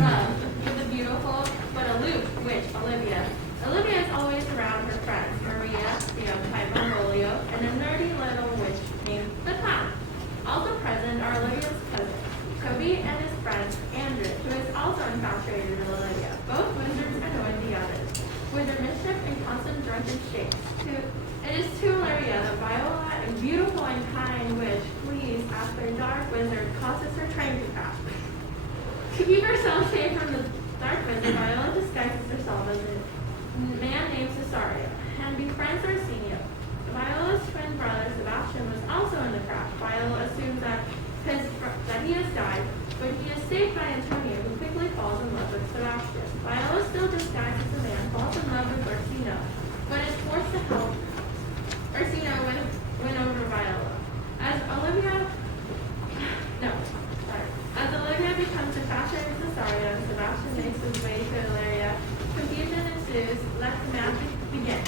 love with the beautiful but aloof witch Olivia. Olivia is always around her friends, Maria, the type Malvolio, and a nerdy little witch named the Clown. Also present are Olivia's cousins, Kobe and his friend, Andrew, who is also infatuated with Olivia. Both wizards annoy the others with their mischief and constant drunken shakes. It is to Olivia that Viola, a beautiful and kind witch, flees after a dark wizard causes her train to crash. To keep herself safe from the dark wizard, Viola disguises herself as a man named Cesario and befriends Arsenio. Viola's twin brother Sebastian was also in the crash. Viola assumes that he has died, but he is saved by Antonio, who quickly falls in love with Sebastian. Viola, still disguised as a man, falls in love with Orsino, but is forced to help Orsino win over Viola. As Olivia becomes infatuated with Cesario and Sebastian makes his way to Illyria, confusion ensues. Let the magic begin.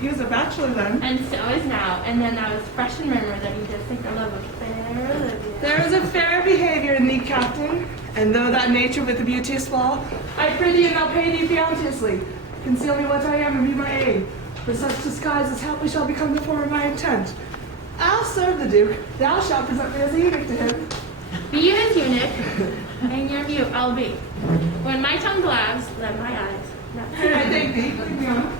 He was a bachelor then. And so is now. And then I was fresh and murmured that he did think I love with fair Olivia. There is a fair behavior in thee, captain, and though that nature with the beauteous fall, I prithee and I'll pay thee bounteously. Conceal me what I am and be my aid. For such disguise as help me shall become the form of my intent. I'll serve the Duke. Thou shalt present me as a eunuch to him. Be you his eunuch, and your view I'll be. When my tongue blabs, let my eyes. And I thank thee. Leave me on.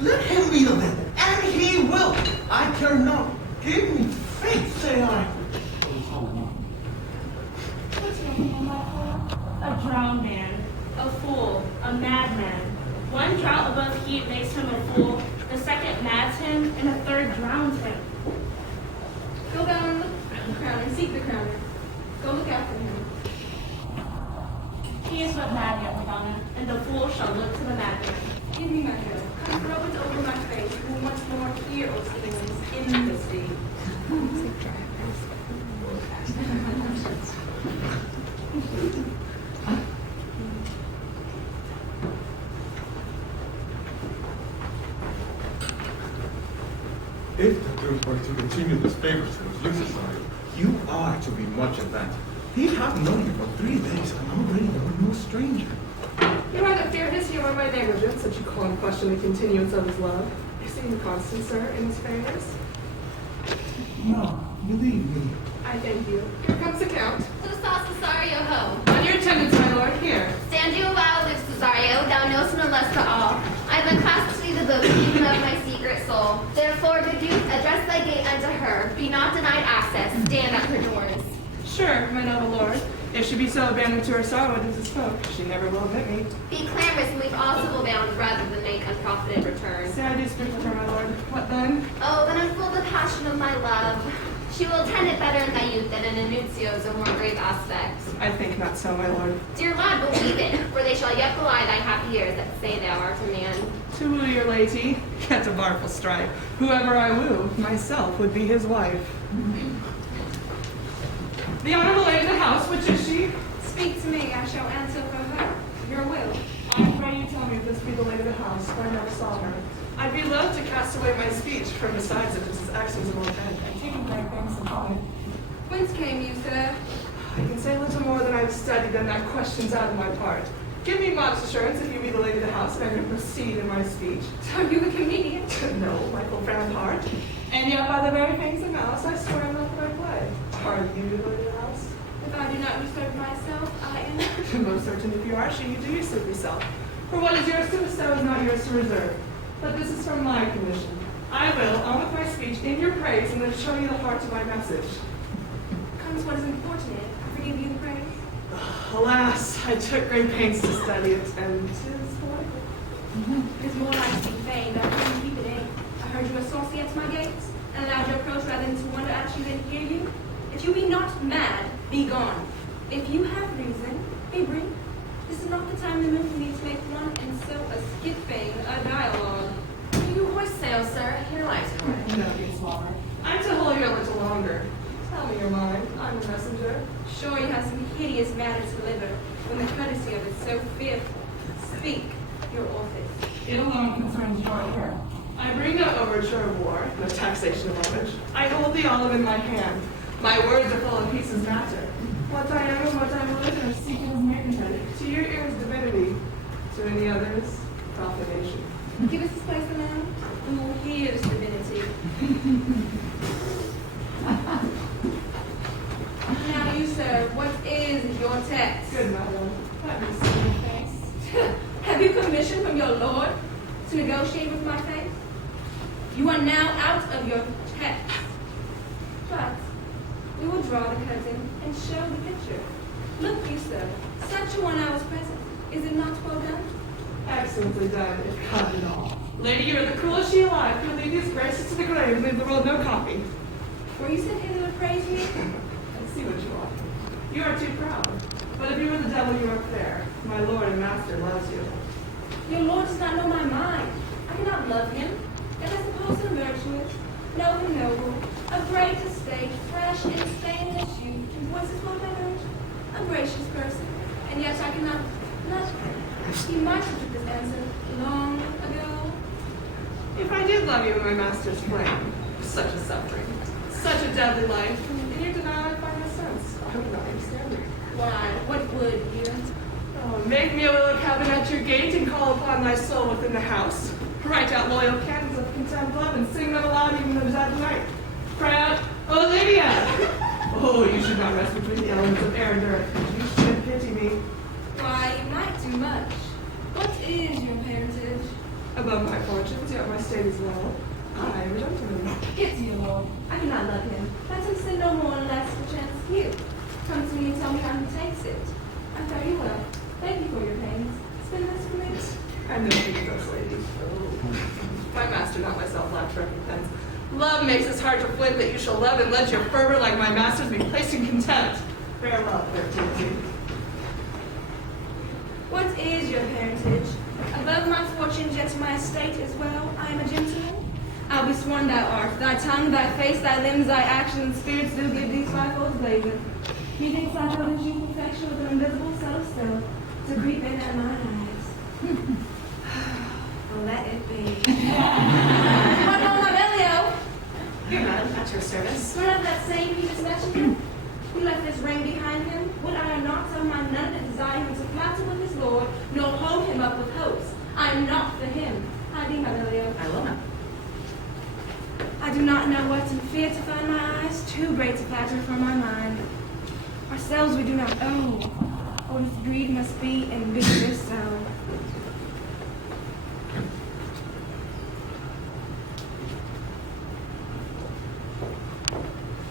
Let him be the man, and he will. I care not. Give me faith, say I. What's your name, my fool? A drowned man, a fool, a madman. One drought above heat makes him a fool, the second mads him, and a third drowns him. Go down and look at the crowner, seek the crowner. Go look after him. He is but mad yet, Madonna, and the fool shall look to the madman. Give me my coat. Come throw it over my face. We will once more hear, O citizens, in the sea. If the Duke were to continue this favor towards you, Cesario, you are to be much advanced. He hath known you for 3 days and already known you a stranger. You either fear his humor by negligence, that you call in question the continuance of his love. You seem constant, sir, in his favors. No, believe me. I thank you. Here comes the Count. Who saw Cesario home? On your attendance, my lord, here. Stand you a while, Luke Cesario, thou knowest no less to all. I've been clasped to the book, even of my secret soul. Therefore, good Duke, address thy gate unto her. Be not denied access, stand at her doors. Sure, my noble lord. If she be so abandoned to her sorrow as is spoke, she never will admit me. Be clamorous and leave all civil bounds rather than make unprofited return. Say I do speak with her, my lord. What then? Oh, then unfold the passion of my love. She will tend it better in thy youth than in a nuncio's of more grave aspect. I think not so, my lord. Dear lad, believe it, for they shall yet belie thy happy years that say thou art a man. To woo your lady, yet a barful strife. Whoever I woo, myself would be his wife. The honorable lady which is she? Speak to me, I shall answer for her. Your will. I pray you tell me if this be the lady of the house, for I never saw her. I'd be loath to cast away my speech, for besides it is accents of old head. I take it back thanks and calling. Whence came you, sir? I can say little more than I've studied, and that question's out of my part. Give me modest assurance if you be the lady of the house, and I can proceed in my speech. Are you a comedian? No, my full frown hard. And yet by the very fangs of malice, I swear I'm not the right way. Are you the lady of the house? If I do not usurp myself, I am. Most certain if you are, she, you do usurp yourself. For what is yours to bestow is not yours to reserve. But this is from my commission. I will, on with my speech, in your praise, and then show you the heart of my message. Comes what is important in it. I forgive you the praise. Alas, I took great pains to study it, and 'tis poetical. It is more like to be feigned. I couldn't keep it in. I heard you were saucy at my gates, and allowed your approach rather than to wonder at you than hear you. If you be not mad, be gone. If you have reason, be brief. This is not the time and mood for me to make one and so a skipping a dialogue. You hoist sail, sir. Here lies your way. No, be smaller. I'm to hold you a little longer. Tell me your mind. I'm a messenger. Sure you have some hideous matter to deliver, when the courtesy of it so fearful. Speak your office. It alone concerns your affair. I bring no overture of war, no taxation of homage. I hold the olive in my hand. My words are full of peace's matter. What I am and what I will live seeking is maidenhood. To your ears, divinity. To any others, profanation. Give us this place a man who hears divinity. Now you, sir, what is your text? Good, madam. Let me see your face. Have you permission from your lord to negotiate with my face? You are now out of your text. But we will draw the curtain and show the picture. Look you, sir, such a one I was present. Is it not well done? Excellently done, if cut at all. Lady, you are the coolest she alive. You'll leave these graces to the grave and leave the world no copy. Were you sent hither to praise me? I see what you are. You are too proud. But if you were the devil, you are fair. My lord and master loves you. Your lord does not know my mind. I cannot love him. Yet I suppose him virtuous, know him noble, of great estate, fresh and stainless youth, and voices full of memory, a gracious person, and yet I cannot love him. He might have took this answer long ago. If I did love you in my master's flame, such a suffering, such a deadly life, in your denial I find no sense. I would not understand it. Why, what would you? Oh, make me a little cabin at your gate and call upon thy soul within the house. Write out loyal canons of contempt love and sing them aloud even though dead night. Cry out, Olivia! Oh, you should not rest between the elements of air and earth. You should pity me. Why, you might do much. What is your parentage? Above my fortunes, yet my state is well. I am a gentleman. Get to your lord. I cannot love him. Let him sin no more unless perchance you. Come to me and tell me how he takes it. I fare you well. Thank you for your pains. Spend this for me. I'm no king of those ladies. My master, not myself, lacks recompense. Love makes us hard to flint that you shall love, and let your fervor, like my master's, be placed in contempt. Farewell, fair Timothy. What is your parentage? Above my fortunes, yet to my estate as well, I am a gentleman. I'll be sworn thou art. Thy tongue, thy face, thy limbs, thy actions, spirits do give these fivefold blazon. Methinks I know that you perfection with an invisible subtle still to creep in at my eyes. Let it be. What on my belly, Here, madam, at your service. Were not that same Venus messenger who left this ring behind him? Would I not tell my nun that desire him to flatter with his lord, nor hold him up with hopes? I am not for him. I do, my Lilio. I will not. I do not know what to fear to find my eyes, too great to flatter for my mind. Ourselves we do not owe. Oh, this greed must be in bitterness so.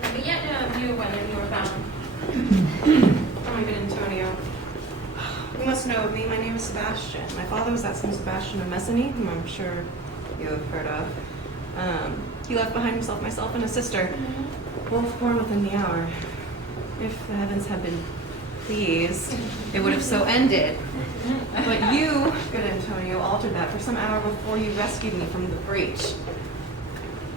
But yet know of you whether you are found. Oh, my good Antonio. You must know of me. My name is Sebastian. My father was that same Sebastian of Messany, whom I'm sure you have heard of. He left behind himself, myself, and a sister, both born within the hour. If the heavens had been pleased, it would have so ended. But you, good Antonio, altered that for some hour before you rescued me from the breach.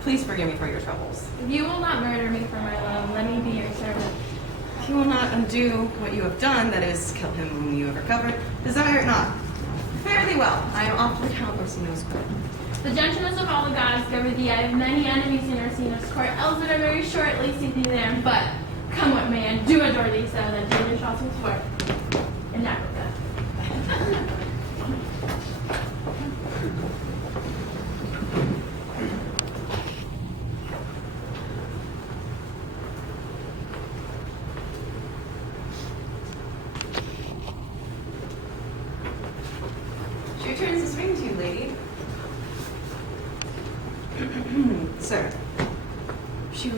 Please forgive me for your troubles. If you will not murder me for my love, let me be your servant. he will not undo what you have done, that is, kill him whom you have recovered, desire it not. Fare thee well. I am off to the countless and knows good. The gentleness of all the gods govern thee. I have many enemies in Ursina's court, else that are very shortly see thee there. But, come what may, and do adore thee so, that danger shall thwart in Africa. She returns this ring to you, lady. Sir, she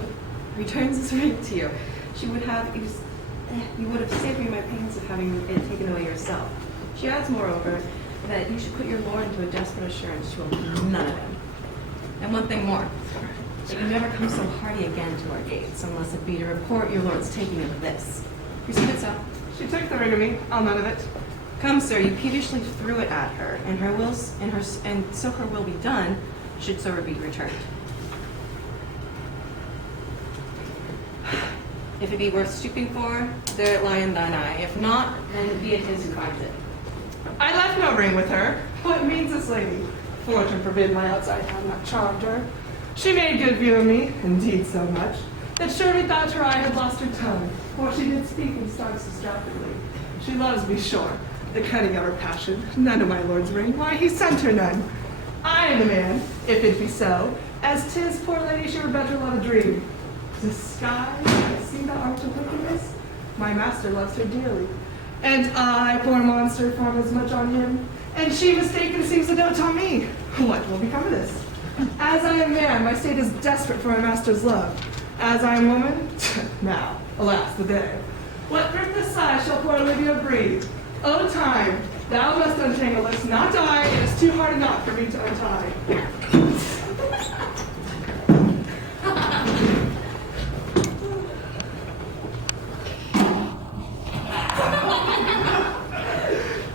returns this ring to you. She would have, you would have saved me my pains of having it taken away yourself. She adds, moreover, that you should put your lord into a desperate assurance she will do none of him. And one thing more, that you never come so hardy again to our gates, unless it be to report your lord's taking of this. Receive it so. She took the ring of me. I'll none of it. Come, sir, you peevishly threw it at her, and so her will be done, should so be returned. If it be worth stooping for, there it lie in thine eye. If not, then be it his who finds it. I left no ring with her. What means this lady? Fortune forbid my outside had not charmed her. She made good view of me, indeed so much, that surely thought her eye had lost her tongue, for she did speak and starts distractedly. She loves me sure, the cunning of her passion, none of my lord's ring, why he sent her none. I am the man, if it be so, as 'tis poor lady she were better love a dream. Disguise, I see the art of wickedness, my master loves her dearly. And I, poor monster, form as much on him, and she mistaken seems to dote on me. What will become of this? As I am man, my state is desperate for my master's love. As I am woman, now, alas, the day. What fruitless sigh shall poor Olivia breathe? O time, thou must untangle this, not I, it is too hard a knot for me to untie.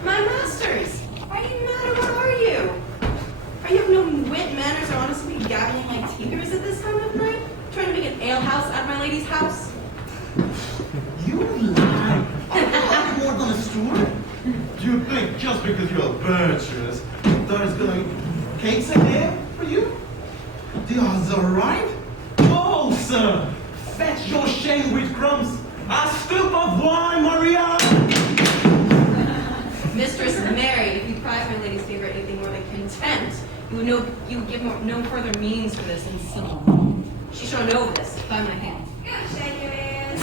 My masters! Are you mad or what are you? Are you of no wit, manners, or honestly gabbling like tigers at this time of night? Trying to make an alehouse out of my lady's house? You lie. I'm not more than a steward. You think just because you're virtuous, that is gonna cakes and ham for you? The odds are right. Go, sir. Fetch your shame with crumbs. A scoop of wine, Maria. Mistress Mary, if you prize my lady's favor anything more than contempt, you would give no further meanings for this insult. She shall know this by my hand. Shake your hands.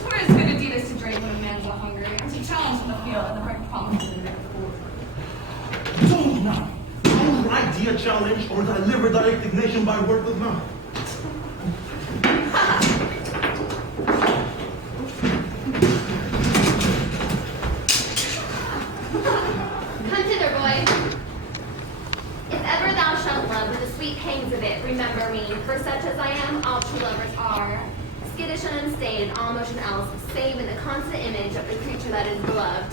Twere as good a deed as to drink when a man's a hungry, and to challenge in the field and the right promise in the next war. Don't now. I'll write thee a challenge or deliver thy indignation by word of mouth. Come thither, boy. If ever thou shalt love with the sweet pangs of it, remember me, for such as I am, all true lovers are. Skittish and unstaid, all motion else, save in the constant image of the creature that is beloved.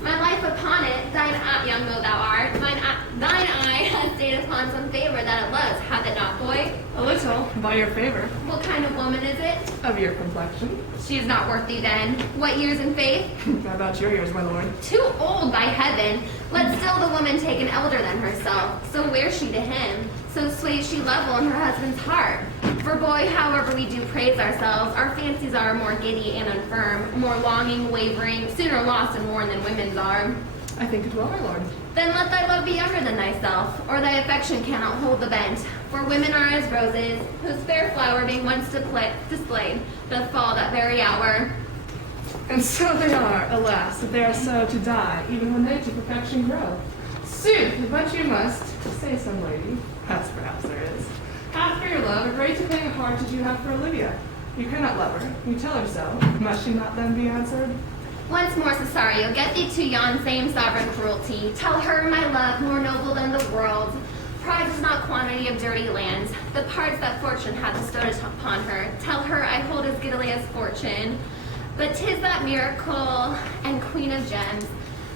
My life upon it, thine eye, young though thou art, thine eye has stayed upon some favor that it loves, hath it not, boy? A little, by your favor, What kind of woman is it? of your complexion. She is not worth thee then. What years in faith? How about your ears, my lord? Too old, by heaven. Let still the woman take an elder than herself. So wears she to him. So sways she level in her husband's heart. For boy, however we do praise ourselves, our fancies are more giddy and infirm, more longing, wavering, sooner lost and worn than women's are. I think it will, my lord. Then let thy love be younger than thyself, or thy affection cannot hold the bent. For women are as roses, whose fair flower being once displayed, doth fall that very hour. And so they are, alas, that they are so to die, even when they to perfection grow. Sooth, but you must, say some lady, as perhaps there is, have for your love a great pang of heart as you have for Olivia. You cannot love her, you tell her so. Must she not then be answered? Once more, Cesario, get thee to yon same sovereign cruelty. Tell her my love, more noble than the world, prizes not quantity of dirty lands, the parts that fortune hath bestowed upon her. Tell her I hold as giddily as fortune, but 'tis that miracle and queen of gems,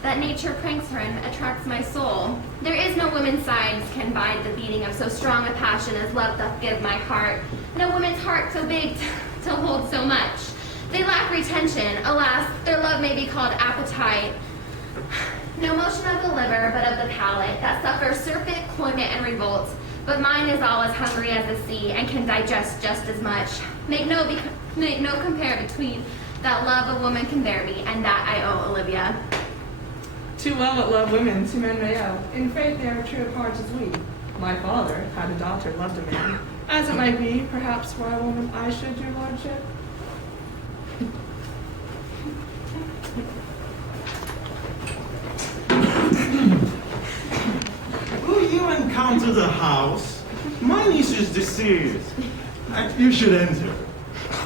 that nature pranks her and attracts my soul. There is no woman's sides can bide the beating of so strong a passion as love doth give my heart, and a woman's heart so big to to hold so much. They lack retention. Alas, their love may be called appetite. No motion of the liver, but of the palate, that suffers surfeit, cloyment, and revolt. But mine is all as hungry as the sea, and can digest just as much. Make no compare between that love a woman can bear me, and that I owe Olivia. Too well but love women, two men may owe. In faith they are true of heart as we. My father had a daughter, loved a man. As it might be, perhaps for a woman I should, your lordship. Will you encounter the house? My niece is deceased. You should enter.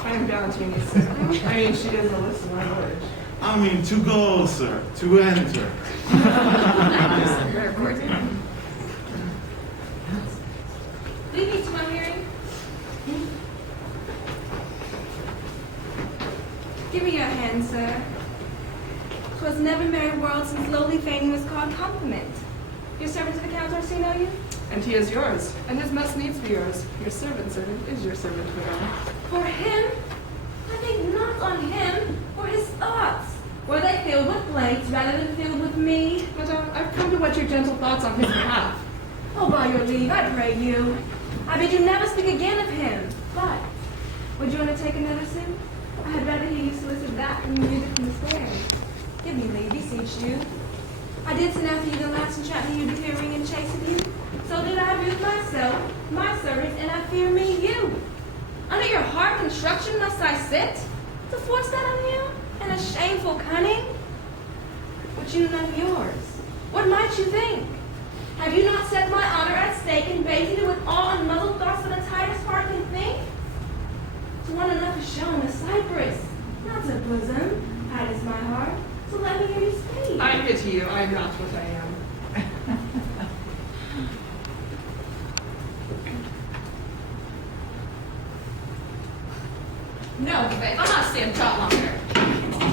I am bound to miss her. I mean, she is a list of my language. I mean, to go, sir, to enter. Very important. Leave me to my hearing. Give me your hand, sir. 'Twas never merry world since lowly fame was called compliment. Your servant to the Count Orsino, you? And he is yours, and his must needs be yours. Your servant is your servant, madame. For him? I think not on him, for his thoughts. Were they filled with blanks rather than filled with me? Madame, I've come to wet your gentle thoughts on his behalf. Oh, by your leave, I pray you. I bid you never speak again of him. But, would you undertake another sin? I had rather hear you solicit that from the music from the stairs. Give me leave, beseech you. I did send after you the last enchantment you did hear ring and chase of you. So did I abuse myself, my servants, and I fear me you. Under your hard construction must I sit? To force that on you? And a shameful cunning? But you none of yours. What might you think? Have you not set my honor at stake and bathed it with all unmuzzled thoughts that a tightest heart can think? To one enough is shown a cypress, not a bosom, hide as my heart. So let me hear you speak. I pity you, I am not what I am. No, Vic, I'll not stay a jot longer.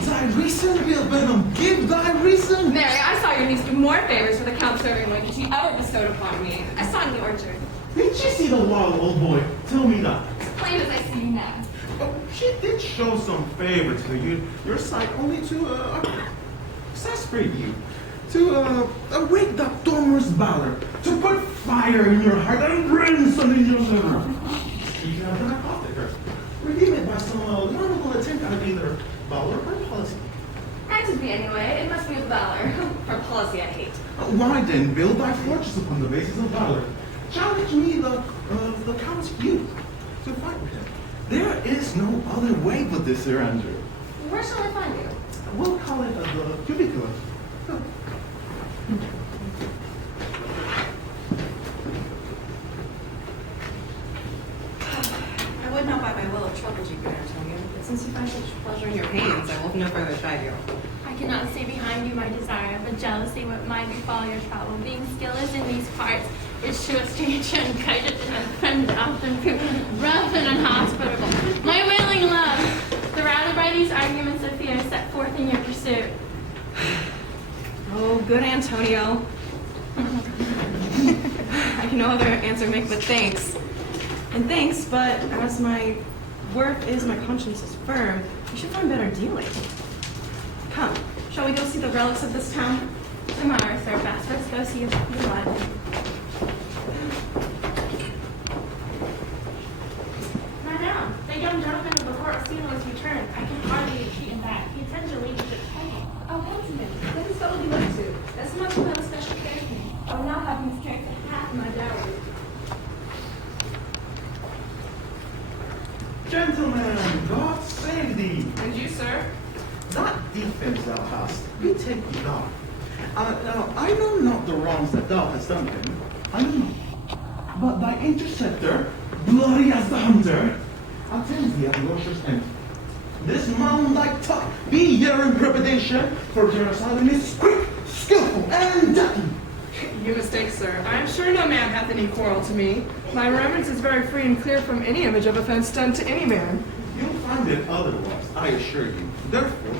Thy reason, Bill Benham, give thy reason. Mary, I saw your niece do more favors for the Count's serving than she ever bestowed upon me. I saw it in the orchard. Did you see the wild old boy? Tell me that. It's plain as I see you now. Oh, she did show some favor to you, your sight, only to exasperate you, to awake that dormer's valor, to put fire in your heart and brimstone in your liver. Speaking of an apotheker, redeem it by some laudable attempt at either valor or policy. Granted me anyway, it must be with valor. For policy I hate. Why then build thy fortress upon the basis of valor? Challenge me, the Count's youth, to fight with him. There is no other way but this, Sir Andrew. Where shall I find you? We'll call it the cubicle. I would not by my will have troubled you, good Antonio, but since you find such pleasure in your pains, I will no further chide you. I cannot stay behind you, my desire, but jealousy what might befall your travel. Being skilless in these parts is to a stranger and guided in a friend often prove rough and unhospitable. My wailing love, the rather by these arguments of fear set forth in your pursuit. Oh, good Antonio. I can no other answer make but thanks. And thanks, but as my worth is, my conscience is firm, you should find better dealing. Come, shall we go see the relics of this town? Tomorrow, sir, fast. Let's go see the blood. Madame, the young gentleman of the court Orsino's returned. I can hardly retreat him back. He intends your ladyship's hanging. Oh, come to him. Let his fellow be looked to. That's much about a special care for me. I will not have him carry for half my dowry. Gentlemen, God save thee. And you, sir? That defense thou hast, we take thee not. Now, I know not the wrongs that thou hast done him. I know not. But thy interceptor, bloody as the hunter, attends thee at the orchard's end. This mound-like tuck be your interpretation, for your asylum is quick, skillful, and deadly. You mistake, sir. I am sure no man hath any quarrel to me. My reverence is very free and clear from any image of offense done to any man. You'll find it otherwise, I assure you. Therefore,